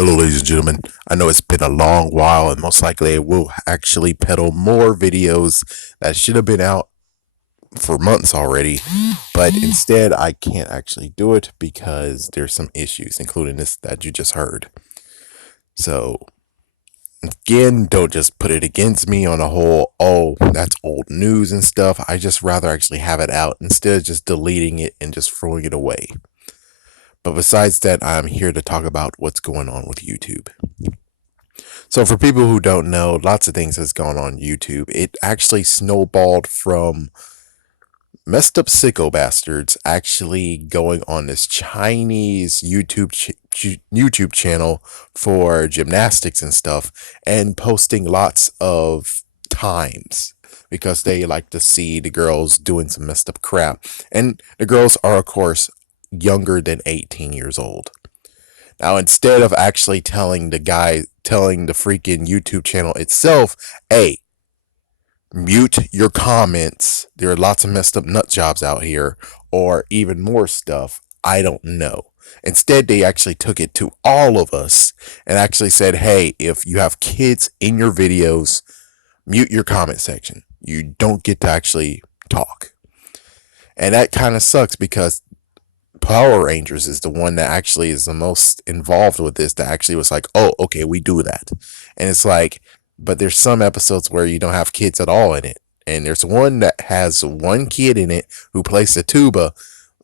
Hello, ladies and gentlemen. I know it's been a long while, and most likely I will actually pedal more videos that should have been out for months already, but instead I can't actually do it because there's some issues, including this that you just heard. So, again, don't just put it against me on a whole, oh, that's old news and stuff. I just rather actually have it out instead of just deleting it and just throwing it away. But besides that, I'm here to talk about what's going on with YouTube. So for people who don't know, lots of things has gone on YouTube. It actually snowballed from messed up sicko bastards actually going on this Chinese YouTube channel for gymnastics and stuff and posting lots of times because they like to see the girls doing some messed up crap. And the girls are, of course, younger than 18 years old. Now, instead of actually telling the freaking YouTube channel itself, hey, mute your comments. There are lots of messed up nut jobs out here, or even more stuff. I don't know. Instead, they actually took it to all of us and actually said, hey, if you have kids in your videos, mute your comment section. You don't get to actually talk. And that kind of sucks because Power Rangers is the one that actually is the most involved with this, that actually was like, oh, okay, we do that. And it's like, but there's some episodes where you don't have kids at all in it. And there's one that has one kid in it who plays the tuba.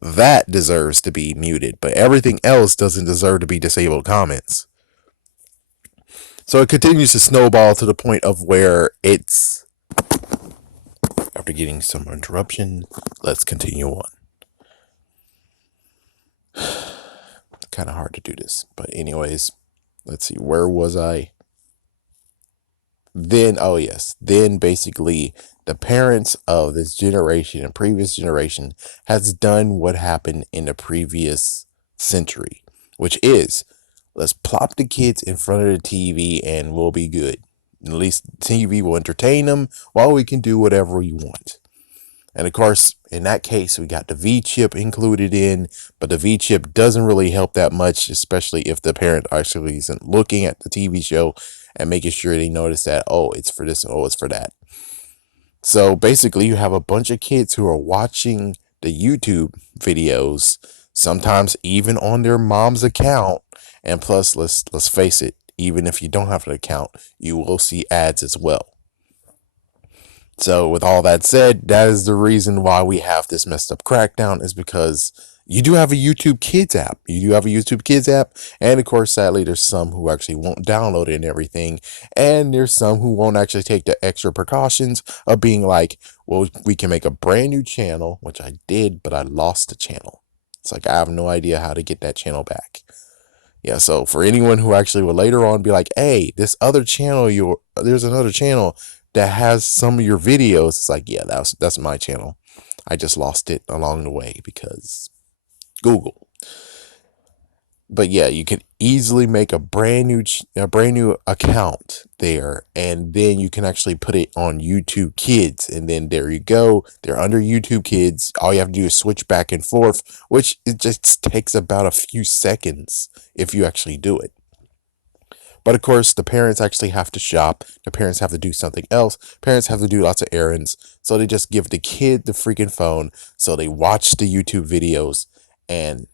That deserves to be muted, but everything else doesn't deserve to be disabled comments. So it continues to snowball to the point of where it's, after getting some interruption, let's continue on. Kind of hard to do this, but anyways, let's see, where was I? Then basically the parents of this generation and previous generation has done what happened in the previous century, which is, let's plop the kids in front of the TV and we'll be good. At least TV will entertain them while we can do whatever we want. And of course, in that case, we got the V chip included in, but the V chip doesn't really help that much, especially if the parent actually isn't looking at the TV show and making sure they notice that, oh, it's for this, oh, it's for that. So basically, you have a bunch of kids who are watching the YouTube videos, sometimes even on their mom's account. And plus, let's face it, even if you don't have an account, you will see ads as well. So with all that said, that is the reason why we have this messed up crackdown, is because you do have a YouTube Kids app. And of course, sadly, there's some who actually won't download it and everything. And there's some who won't actually take the extra precautions of being like, well, we can make a brand new channel, which I did, but I lost the channel. It's like, I have no idea how to get that channel back. Yeah, so for anyone who actually will later on be like, hey, there's another channel that has some of your videos. It's like, yeah, that's my channel. I just lost it along the way because Google. But yeah, you can easily make a brand new account there, and then you can actually put it on YouTube Kids, and then there you go. They're under YouTube Kids. All you have to do is switch back and forth, which it just takes about a few seconds if you actually do it. But of course, the parents actually have to shop. The parents have to do something else. Parents have to do lots of errands. So they just give the kid the freaking phone. So they watch the YouTube videos. And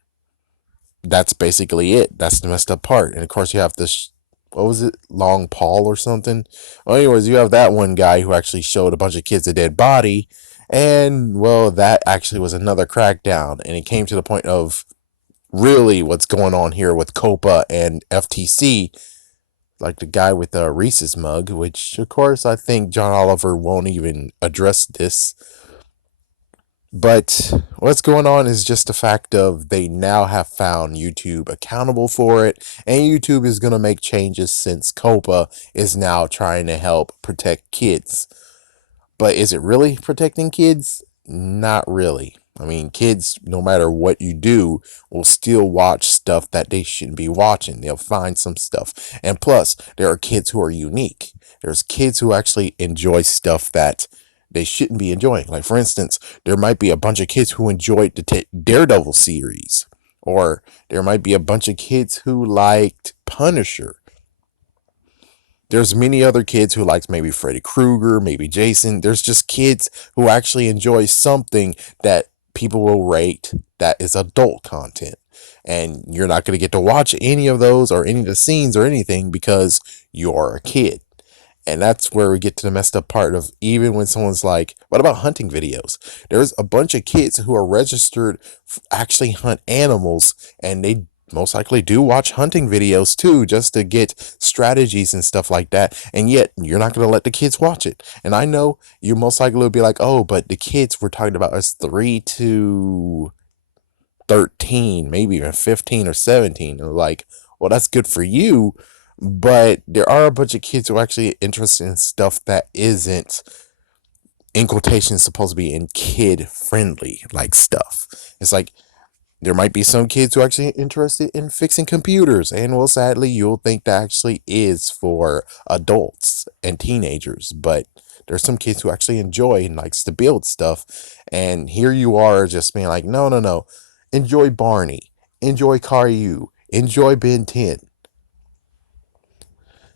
that's basically it. That's the messed up part. And of course, you have this, what was it? Long Paul or something? Well, anyways, you have that one guy who actually showed a bunch of kids a dead body. And, well, that actually was another crackdown. And it came to the point of really what's going on here with COPPA and FTC. Like the guy with the Reese's mug, which of course I think John Oliver won't even address this. But what's going on is just the fact of they now have found YouTube accountable for it, and YouTube is going to make changes since COPPA is now trying to help protect kids. But is it really protecting kids? Not really. I mean, kids, no matter what you do, will still watch stuff that they shouldn't be watching. They'll find some stuff. And plus, there are kids who are unique. There's kids who actually enjoy stuff that they shouldn't be enjoying. Like, for instance, there might be a bunch of kids who enjoyed the Daredevil series. Or there might be a bunch of kids who liked Punisher. There's many other kids who likes maybe Freddy Krueger, maybe Jason. There's just kids who actually enjoy something that people will rate that is adult content. And you're not going to get to watch any of those or any of the scenes or anything because you're a kid. And that's where we get to the messed up part of, even when someone's like, what about hunting videos? There's a bunch of kids who are registered actually hunt animals, and they most likely do watch hunting videos too, just to get strategies and stuff like that. And yet you're not going to let the kids watch it. And I know you most likely will be like, oh, but the kids we're talking about is 3 to 13, maybe even 15 or 17. And like, well, that's good for you, but there are a bunch of kids who are actually interested in stuff that isn't, in quotations, supposed to be in kid friendly like stuff. It's like there might be some kids who are actually interested in fixing computers, and well, sadly, you'll think that actually is for adults and teenagers, but there's some kids who actually enjoy and likes to build stuff. And here you are just being like, no, no, no. Enjoy Barney. Enjoy Caillou. Enjoy Ben 10.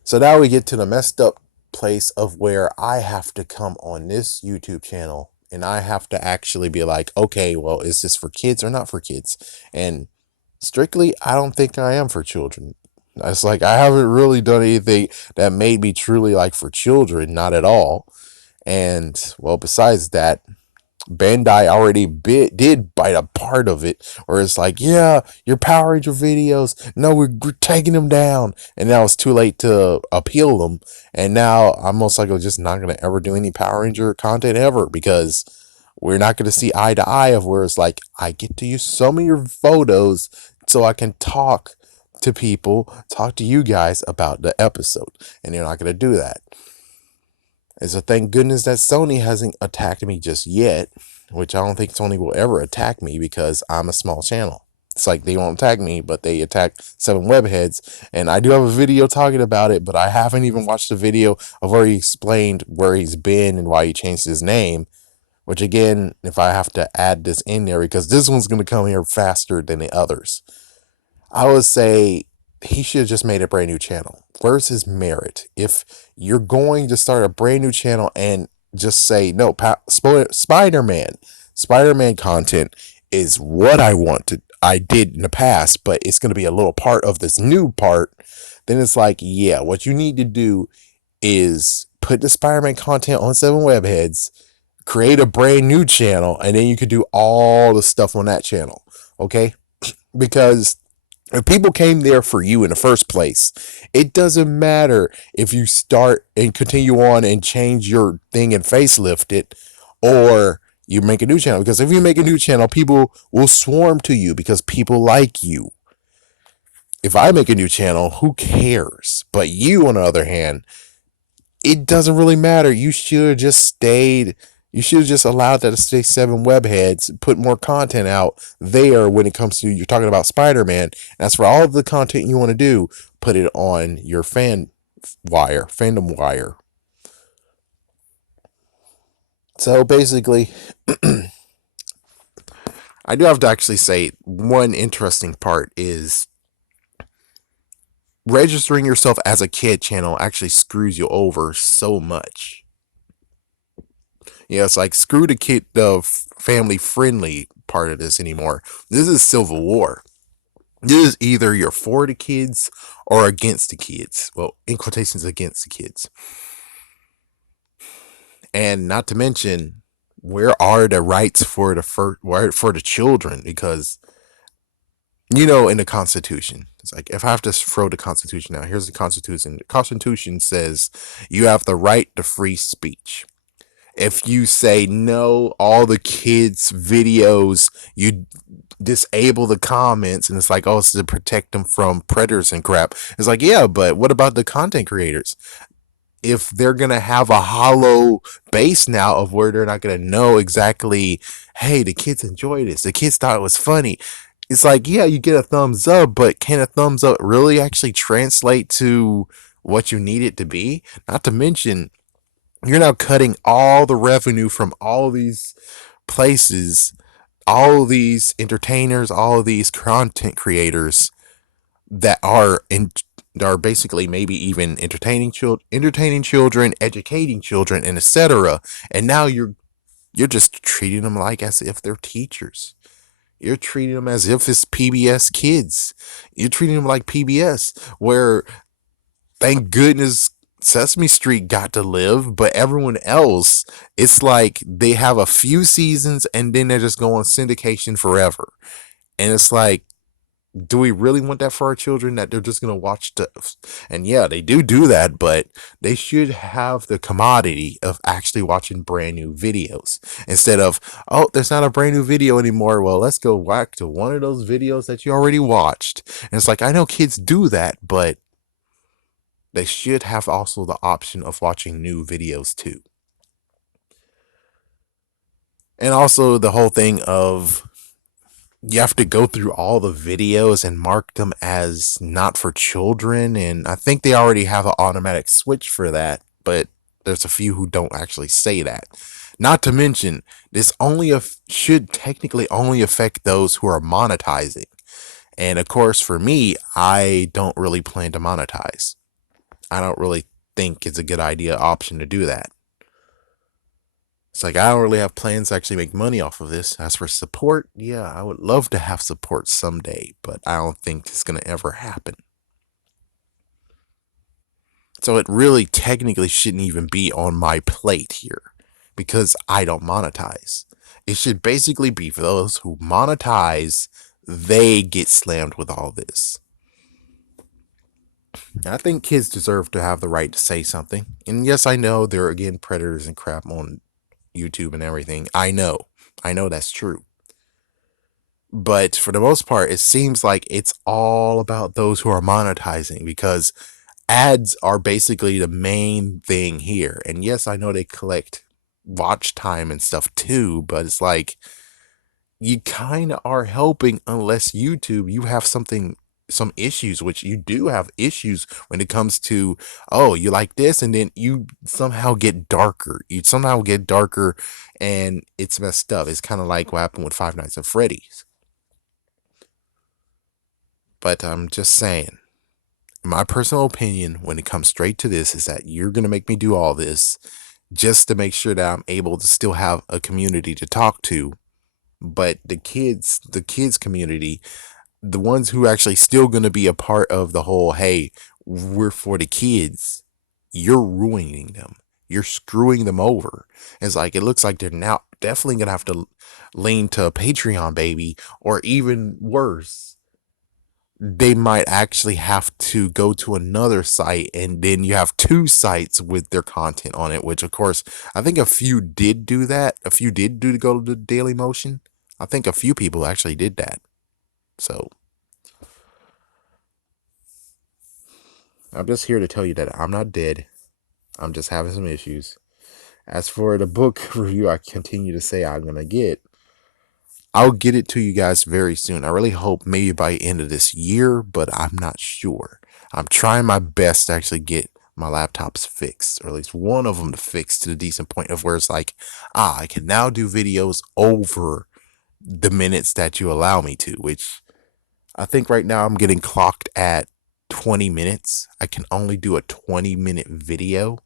So now we get to the messed up place of where I have to come on this YouTube channel and I have to actually be like, okay, well, is this for kids or not for kids? And strictly, I don't think I am for children. It's like I haven't really done anything that made me truly like for children, not at all. And well, besides that, Bandai already did bite a part of it, where it's like, yeah, your Power Ranger videos, no, we're taking them down, and now it's too late to appeal them, and now I'm most likely just not going to ever do any Power Ranger content ever, because we're not going to see eye to eye of where it's like, I get to use some of your photos so I can talk to people, talk to you guys about the episode, and you're not going to do that. And so thank goodness that Sony hasn't attacked me just yet, which I don't think Sony will ever attack me because I'm a small channel. It's like they won't attack me, but they attack 7WebHead's. And I do have a video talking about it, but I haven't even watched the video of where he explained where he's been and why he changed his name. Which again, if I have to add this in there, because this one's going to come here faster than the others, I would say he should have just made a brand new channel. Where's his merit? If you're going to start a brand new channel and just say, no, Spider-Man content is what I did in the past, but it's going to be a little part of this new part, then it's like, yeah, what you need to do is put the Spider-Man content on 7WebHeads, create a brand new channel, and then you could do all the stuff on that channel. Okay? Because if people came there for you in the first place, it doesn't matter if you start and continue on and change your thing and facelift it, or you make a new channel. Because if you make a new channel, people will swarm to you because people like you. If I make a new channel, who cares? But you, on the other hand, it doesn't really matter. You should have just stayed. You should have just allowed that to stay 7WebHeads, put more content out there when it comes to, you're talking about Spider-Man. That's for all of the content you want to do. Put it on your fandom wire. So basically, I do have to actually say one interesting part is registering yourself as a kid channel actually screws you over so much. Yeah, it's like screw the family friendly part of this anymore. This is Civil War. This is either you're for the kids or against the kids. Well, in quotations, against the kids. And not to mention, where are the rights for the children? Because in the Constitution, it's like, if I have to throw the Constitution out, here's the Constitution. The Constitution says you have the right to free speech. If you say no, all the kids' videos, you disable the comments, and it's like, oh, it's to protect them from predators and crap. It's like, yeah, but what about the content creators? If they're going to have a hollow base now of where they're not going to know exactly, hey, the kids enjoy this, the kids thought it was funny. It's like, yeah, you get a thumbs up, but can a thumbs up really actually translate to what you need it to be? Not to mention, you're now cutting all the revenue from all these places all these entertainers, all of these content creators that are basically maybe even entertaining children, educating children, and etc. And now you're just treating them like as if they're teachers. You're treating them as if it's PBS Kids. You're treating them like PBS, where thank goodness Sesame Street got to live, but everyone else, it's like they have a few seasons and then they're just going syndication forever. And it's like, do we really want that for our children, that they're just going to watch stuff? And yeah, they do that, but they should have the commodity of actually watching brand new videos instead of, oh, there's not a brand new video anymore. Well, let's go back to one of those videos that you already watched. And it's like, I know kids do that, but they should have also the option of watching new videos too. And also the whole thing of, you have to go through all the videos and mark them as not for children. And I think they already have an automatic switch for that, but there's a few who don't actually say that. Not to mention, this should technically only affect those who are monetizing. And of course, for me, I don't really plan to monetize. I don't really think it's a good option to do that. It's like, I don't really have plans to actually make money off of this. As for support, yeah, I would love to have support someday, but I don't think it's going to ever happen. So it really technically shouldn't even be on my plate here because I don't monetize. It should basically be for those who monetize, they get slammed with all this. I think kids deserve to have the right to say something. And yes, I know there are, again, predators and crap on YouTube and everything. I know that's true. But for the most part, it seems like it's all about those who are monetizing, because ads are basically the main thing here. And yes, I know they collect watch time and stuff too, but it's like, you kind of are helping, unless YouTube, you have some issues, which you do have issues when it comes to, oh, you like this, and then you somehow get darker. And it's messed up. It's kind of like what happened with Five Nights at Freddy's. But I'm just saying, my personal opinion when it comes straight to this is that you're going to make me do all this just to make sure that I'm able to still have a community to talk to. But the kids community, the ones who actually still going to be a part of the whole, hey, we're for the kids, you're ruining them. You're screwing them over. It's like, it looks like they're now definitely going to have to lean to Patreon, baby, or even worse, they might actually have to go to another site, and then you have two sites with their content on it, which of course, I think a few did do that. A few did go to the Daily Motion. I think a few people actually did that. So I'm just here to tell you that I'm not dead. I'm just having some issues. As for the book review, I continue to say I'm going to get, I'll get it to you guys very soon. I really hope maybe by the end of this year, but I'm not sure. I'm trying my best to actually get my laptops fixed, or at least one of them to fix to the decent point of where it's like, I can now do videos over the minutes that you allow me to, which I think right now I'm getting clocked at 20 minutes. I can only do a 20-minute video.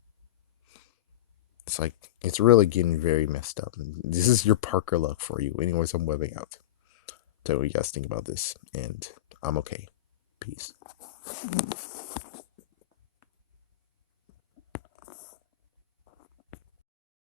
It's like, it's really getting very messed up. This is your Parker luck for you. Anyways, I'm webbing out. Tell me what you guys think about this, and I'm okay. Peace.